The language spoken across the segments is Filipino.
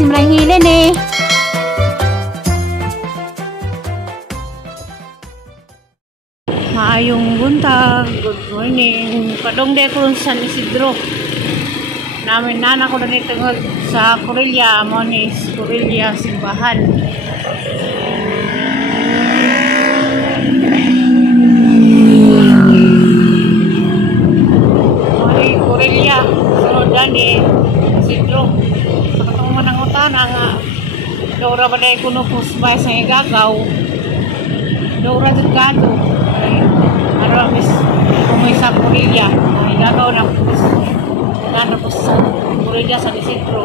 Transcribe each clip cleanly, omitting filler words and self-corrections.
si Mananghilen eh. Maayong buntag, good morning. Padong de ko sa San Isidro. Namin nana ko na nito sa Corella, Monis, Corella, Simbahan. Corella, sunod ni Isidro. Sa katong manangutan nga Dora ba dahil kuno pusbay sa igagaw. Dora Delgado. Araw mis kumoy sa Corella. Igagaw na pus. Nanapos sa Corella sa Isidro.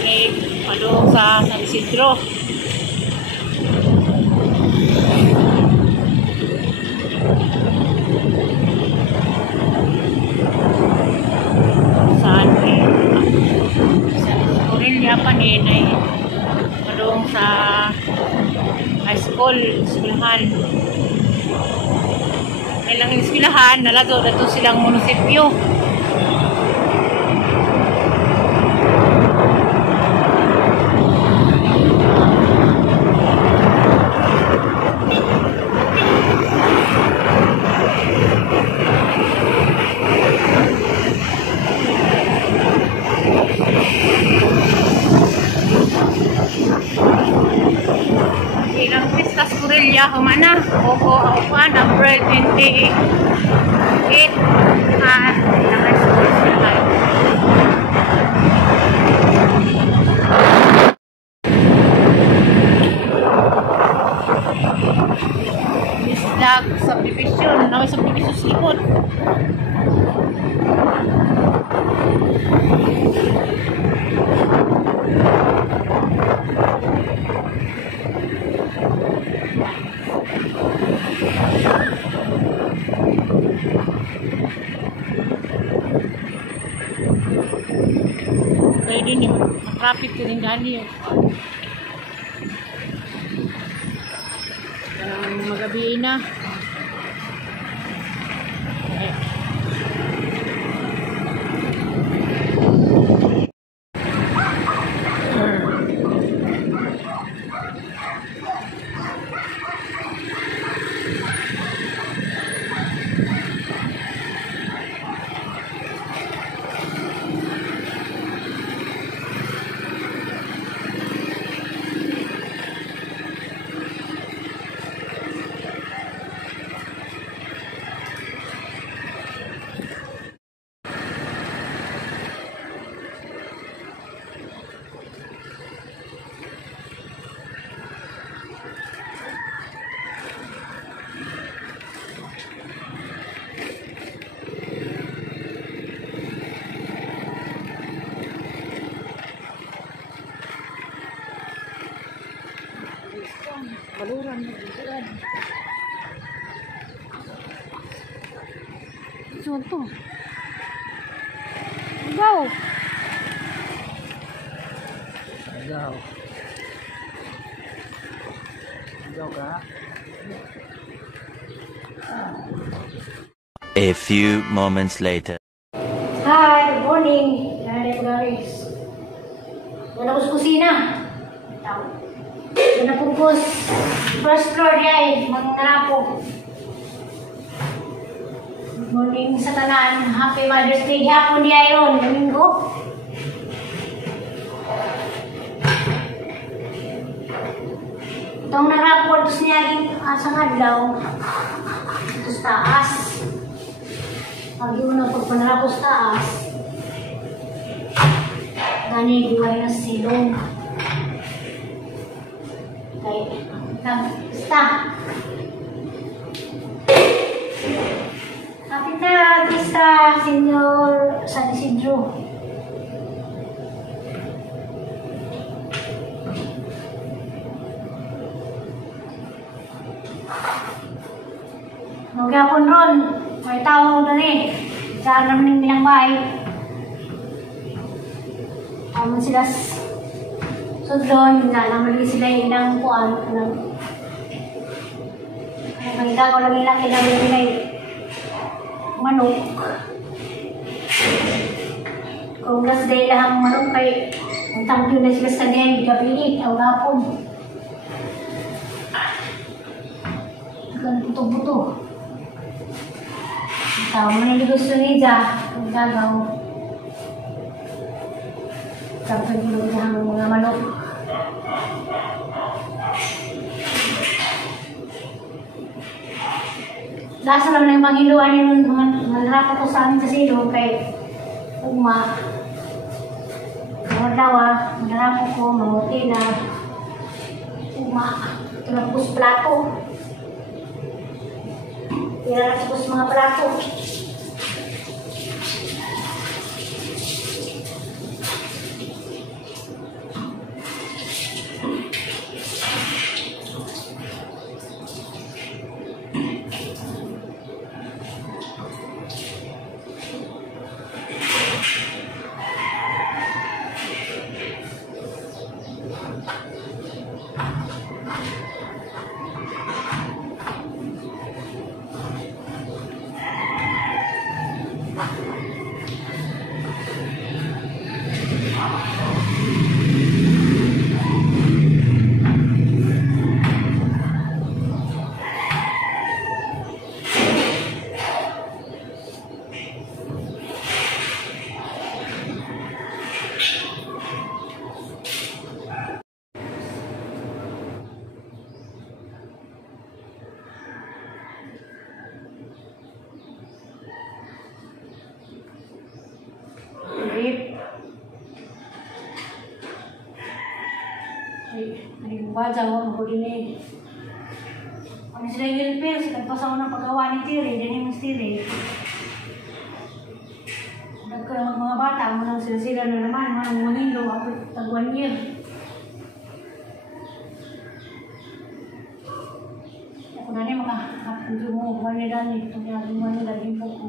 Okay, padung sa San Isidro. Saan sa Corella pa ni padung sa high school, eskwelahan. Ilang eskwelahan, nalato silang munisipyo. Ilang pistas Corella, humana, opo, upuan, April 28, ilang school sila. Mislag subdivision, naway subdivision sa likod. Pwede ni traffic ko rin gani yun. Magabi na. Baluran mo dyan. Saan to? Agaw! Agaw. Agaw ka? A few moments later. Hi, good morning. Nanay Pagaris. Wala ko sa kusina. Wala ko first floor niya mangnarapo. Good morning sa tanan. Happy Mother's Day. Hapon niya yun. Domingo. Itong narapo ito niya asang adlaw. Ito sa taas. Pag yun na pagpanarapo sa taas. Gani diway na silong. Okay. Basta. Kapit na artista, Senior San Isidro. Magyapon ron. May tao doon eh. Saan naman yung binangbahay. Tama sila sudlon. Nalang sila yung inang kuan. Maganda ko lang ilang ilang manok. Kung nas day lang manok kay ang tangkyo na sila sa day gabi o gapon. Kan buto-buto. Ikaw man yung gusto niya kung gagaw. Tapos yung mga manok. Lasa lang na yung manghiluan yung mga narapa ko sa amin sa silo kay uma. Mga dawa, narapa ko, mamuti na uma. Tulapos plato. Tinarapos mga plato. Ay, baja mo ang huli. Ano sila yung pills, nagpasaw ng paggawa ni Tiri, din yung Tiri. Nagkaroon mga bata, manang sila na naman, manang mangindo, ako tag 1 year. Ako na niya makakapagod mo, wala dali, itong ginagawa nila, din po ko.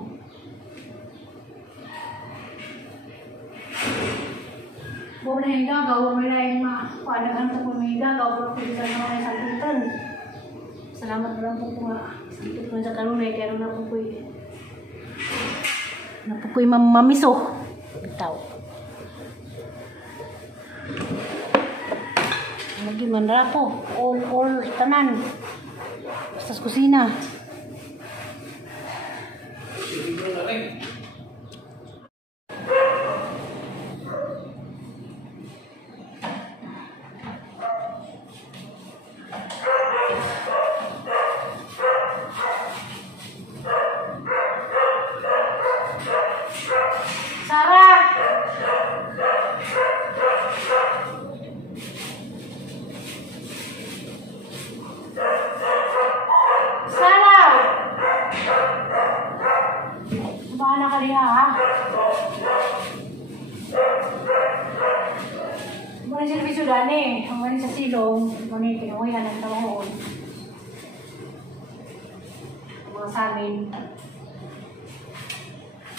Huwag na yung gagaw, huwag na yung mapaalagan sa kung may gagaw, pero kung isa naman ay sakitan. Salamat na lang po po nga. Sakit ko sa kanunay, kaya na po po na po po yung mamiso. Bitaw. Lagi man rapo, all tanan. Basta sa kusina. Bahala ka rin ha. Muna yung servisyo dani. Ang mani sa silong. Muna yung pinuwihan ng tawahon. Ang mga samin.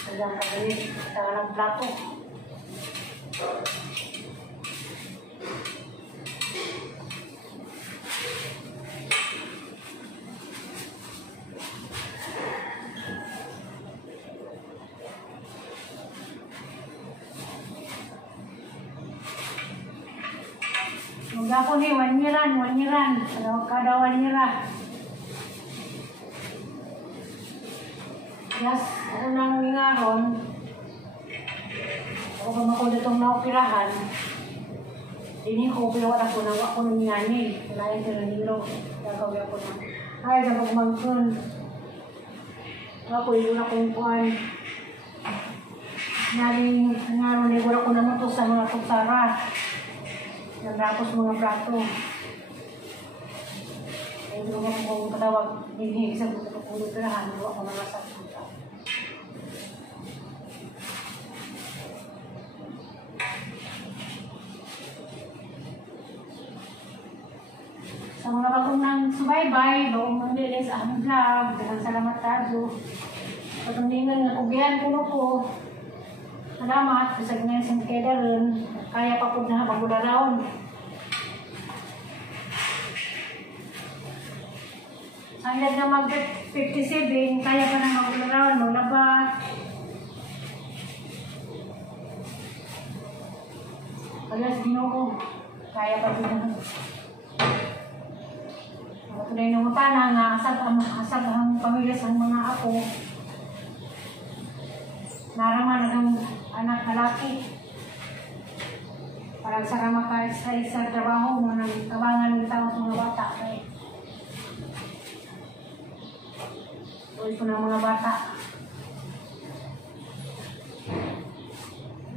Hanggang kagalit. Taga ng plato. Ako ni 1 yearan. Kada 1 yearan. Yes, ako nang ngaron. Ako pa makulit itong naopirahan. Dini ko, pinawala ko na ako nang ngani. Wala yung tinanilo. Gagawin ako na. Ay, sa pagmangkon. Ako, yun akong kuhan. Ngaron, wala ko naman to sa mga tuksara. Nagapos mga plato. Ay, hindi ko kung patawag hindi sa buto ko kung pirahan. Hindi ako mga sakita. Sa mga bagong nang subaybay, bagong mandilis sa aming vlog, dagang salamat tayo. Pagkandingan nga kugihan ko po. Salamat, bisag na yung keda rin. Kaya pa po na pagularaon. Sa edad na mag-57, kaya pa na mag-ularan, lola ba? Kaya sa Ginoo, kaya pa din naman. Tunay ng mapana nga, asag ang pamilya sa mga apo. Naraman ang anak na laki. Parang sarama ka sa isang trabaho mo ng kabangan ng tao sa mga bata. Tuloy ko ng mga bata.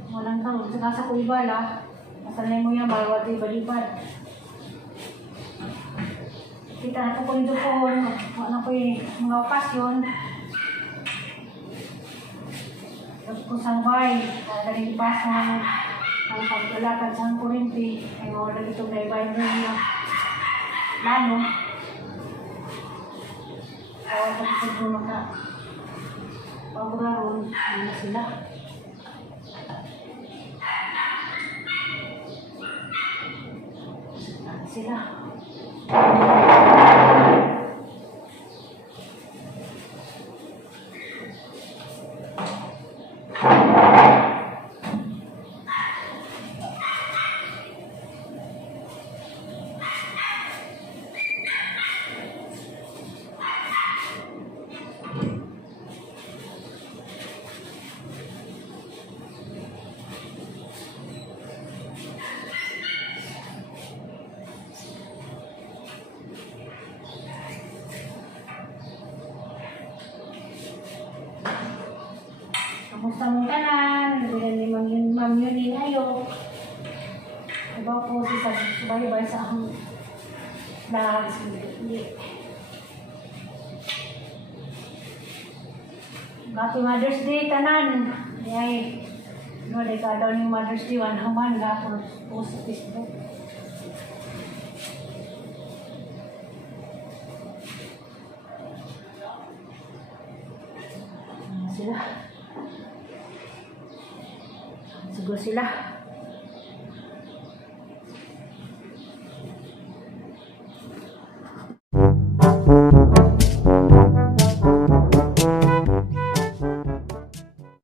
Walang tao. Sa ko ibala, masanay mo yan, bawat ibalibad. Kita na po kung doon, wala po yung mga okasyon. Tapos po sa bay, daling pas ng paglalakad sa kurinti, ay mawala itong naibay mo niya. Lalo, kaya tapos po maka paguraron, ano sila. Sila. Kamusta mong tanan? Bilang ni Ma'am Yuning ayo. Diba po si sabay-bay sa akong vlog. Happy Mother's Day tanan. Yay. No, day ka daw ni Mother's Day 1 haman gapon po sa Facebook. Sila. Siguro sila.